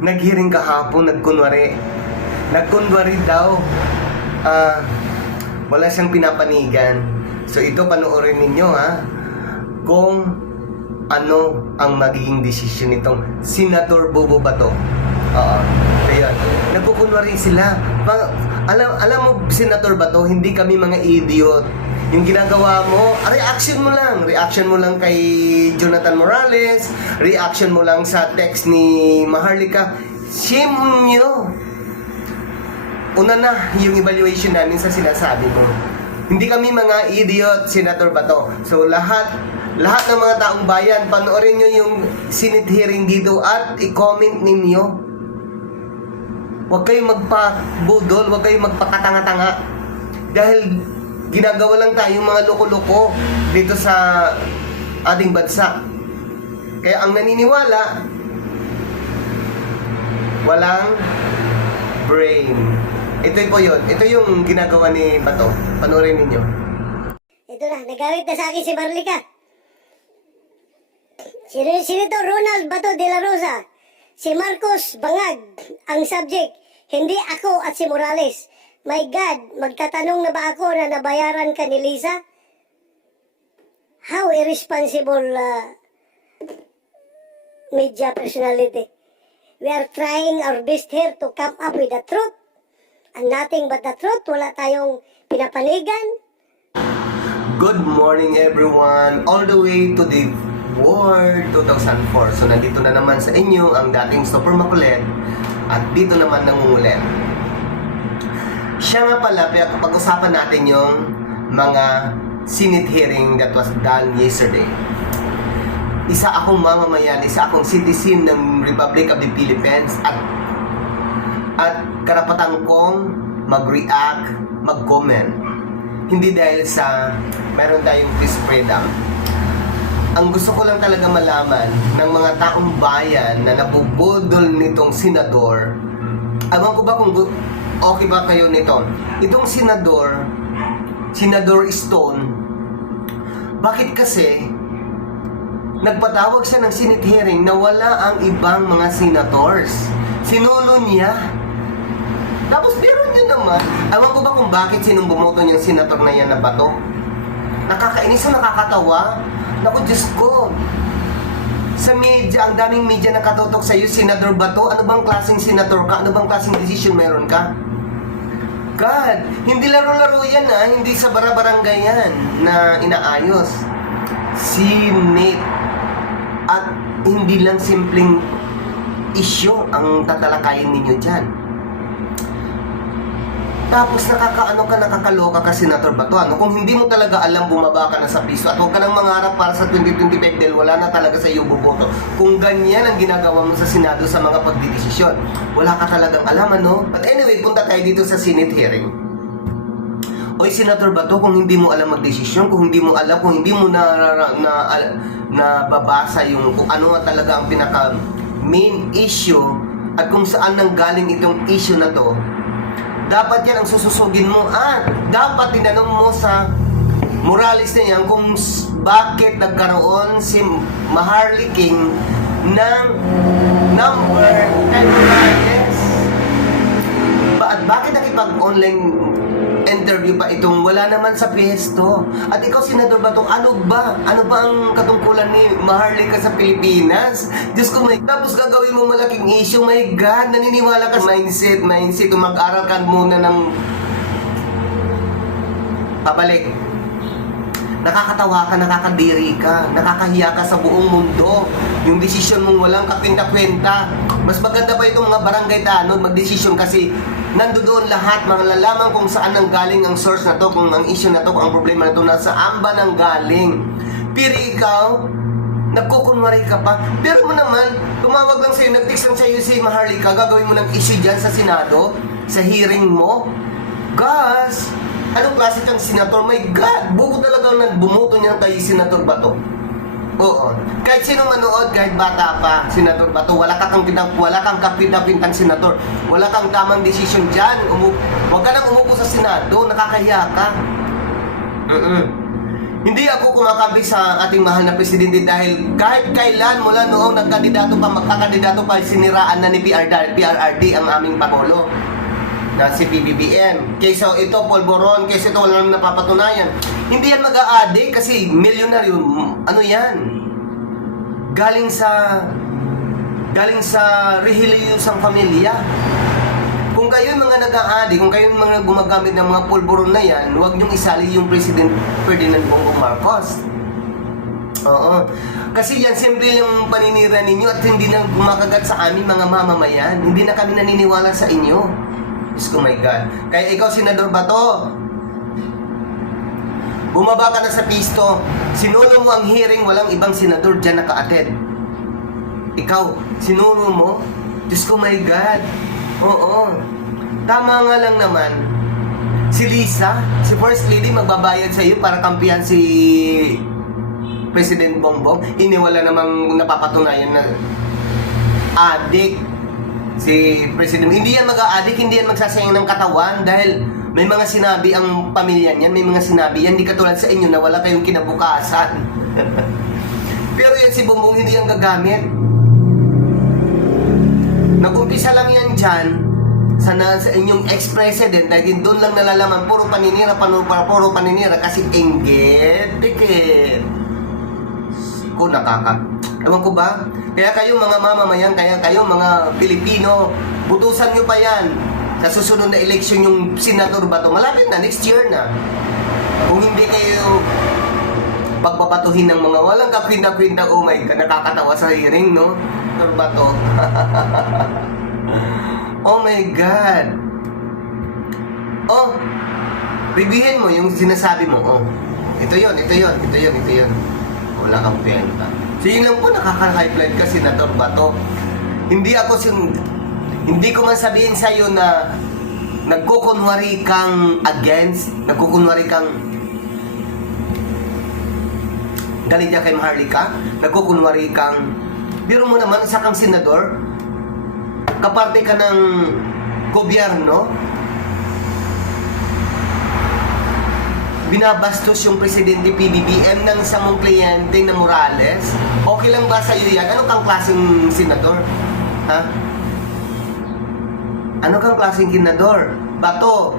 nag-hearing kahapon, nagkunwari daw, wala siyang pinapanigan. So ito, panoorin ninyo ha, kung ano ang magiging desisyon nitong Senator Bobo Bato. Oo, kaya nagkukunwari sila. Alam mo, Senator Bato, hindi kami mga idiot. Yung ginagawa mo, reaction mo lang kay Jonathan Morales, reaction mo lang sa text ni Maharlika. Shame nyo. Una na yung evaluation namin sa sinasabi mo. Hindi kami mga idiot, Senator Bato. So lahat ng mga taong bayan, panoorin nyo yung Senate hearing dito at i-comment ninyo. Huwag kayong magpabudol, huwag kayong magpakatanga-tanga. Dahil ginagawa lang tayong mga loko-loko dito sa ating bansa. Kaya ang naniniwala, walang brain. Ito po yun. Ito yung ginagawa ni Bato. Panoorin ninyo. Ito na, nagalit na sa akin si Marlica. Senator Ronald Bato de la Rosa. Si Marcos Bangag ang subject. Hindi ako at si Morales. My God, magtatanong na ba ako na nabayaran ka ni Lisa? How irresponsible media personality. We are trying our best here to come up with the truth. And nothing but the truth. Wala tayong pinapanigan. Good morning everyone. All the way to the World 2004. So nandito na naman sa inyo ang dating Super Makulit. At dito naman nangungulit. Siya nga pala, pag-usapan natin yung mga Senate hearing that was done yesterday. Isa akong mamamayan, isa akong citizen ng Republic of the Philippines at karapatan kong mag-react, mag-comment. Hindi dahil sa meron tayong peace freedom. Ang gusto ko lang talaga malaman ng mga taong bayan na nabubudol nitong senador. Alam ko ba kung okay ba kayo nito? Itong senador Stone, bakit kasi nagpatawag siya ng Senate hearing na wala ang ibang mga senators? Sinulo niya. Tapos meron nyo naman. Alam ko ba kung bakit sinong bumoto niyang senator na yan na Bato? Nakakainis o nakakatawa? Naku, Diyos ko. Sa media, ang daming media na katutok sa'yo, Senador Bato, ano bang klaseng senator ka? Ano bang klaseng decision meron ka? God, hindi laro-laro yan ha, hindi sa bara-barangay yan na inaayos. Senate. At hindi lang simpleng issue ang tatalakayin ninyo dyan. Tapos nakakaloka ka, Senator Bato. Kung hindi mo talaga alam, bumaba ka na sa piso at huwag ka nang mangarap para sa 2025 dahil wala na talaga sa iyo boboto. Kung ganyan ang ginagawa mo sa Senado sa mga pagdidesisyon, wala ka talagang alam, ano? But anyway, punta tayo dito sa Senate hearing. Oy, Senator Bato, kung hindi mo alam magdesisyon, kung hindi mo alam, kung hindi mo nababasa yung kung ano talaga ang pinaka main issue at kung saan nanggaling itong issue na to, dapat yan ang sususugin mo at dapat tinanong mo sa Morales na yan kung bakit nagkaroon si Maharlika ng number 10 Morales. At bakit nakipag-online interview pa itong wala naman sa pwesto? At ikaw, Senador Bato, ano ba ang katungkulan ni Maharlika sa Pilipinas? Diyos ko, tapos gagawin mo malaking issue. My God, naniniwala ka sa mindset. Mag-aral ka muna ng pabalik. Nakakatawa ka, nakakadiri ka, nakakahiya ka sa buong mundo. Yung desisyon mong walang kakwenta-kwenta. Mas maganda pa itong mga barangay tanod magdesisyon kasi nandoon lahat, malalaman kung saan nang galing ang source na to, kung ang issue na to, kung ang problema na to, nasa amba nang galing. Pero ikaw, nagkukunwari ka pa. Pero mo naman, tumawag lang sa'yo, nag-text lang sa'yo si Maharlika, gagawin mo ng issue dyan sa Senado, sa hearing mo. Gas! Anong klase kang senator? My God! Buko talagang nagbumoto niya kay Senator Bato. Oo. Kahit sino manood, kahit bata pa, Senator Bato, wala kang kapitang senator. Wala kang tamang desisyon dyan. Huwag ka nang umupo sa Senado, nakakahiya ka. Hindi ako kumakampi sa ating mahal na presidente dahil kahit kailan mula noong magkakandidato pa, siniraan na ni PRRD ang aming Pangulo na si PBBM. Kaysa ito, polboron, kaysa ito walang napapatunayan. Hindi yan mag-a-addict kasi milyonaryo, ano yan? Galing sa rehiliyosang pamilya. Kung kayo mga nag-aadi, kung kayo mga gumagamit ng mga pulburon na yan, huwag niyong isali yung President Ferdinand Bongbong Marcos. Oo. Kasi yan simple yung paninira ninyo at hindi na gumakagat sa amin mga mamamayan. Hindi na kami naniniwala sa inyo. Diyos ko, my God. Kaya ikaw, Senador Bato, bumaba ka na sa pisto. Sinulo mo ang hearing, walang ibang senador dyan naka-attend. Ikaw, sinulo mo? Diyos ko, my God. Oo. Tama nga lang naman. Si Lisa, si First Lady, magbabayad sa iyo para kampihan si President Bongbong. Iniwala namang napapatunayan na adik si President. Hindi yan mag-a-addict, hindi yan magsasayang ng katawan dahil may mga sinabi ang pamilya niyan, may mga sinabi yan. Hindi katulad sa inyo na wala kayong kinabukasan. Pero yan si Bongbong hindi yan gagamit. Nag-umpisa lang yan dyan sa inyong ex-president dahil doon lang nalalaman puro paninira kasi inggit, dikit. Ko ewan ko ba? Kaya kayo mga mamamayan, kaya kayo mga Pilipino, butusan nyo pa yan sa susunod na eleksyon yung Senador Bato. Malapit na, next year na. Kung hindi kayo pagbabatuhin ng mga walang kakwinta-kwinta, oh my God, nakakatawa sa hearing, no? Senador Bato. Oh my God. Oh, bibihin mo yung sinasabi mo. Oh, ito yon. Wala kang piyenta. So yun lang po, nakaka-high blood ka, Senador Bato. Hindi ko man sabihin sa'yo na nagkukunwari kang against, nagkukunwari kang galit niya kay Maharlika, nagkukunwari kang, biro mo naman, isa kang senador, kaparte ka ng gobyerno, binabastos yung Presidente PBBM ng isang mong kliyente na Morales. Okay lang ba sa'yo yan? Ano kang klaseng senador? Ha? Ano kang klaseng senador? Bato,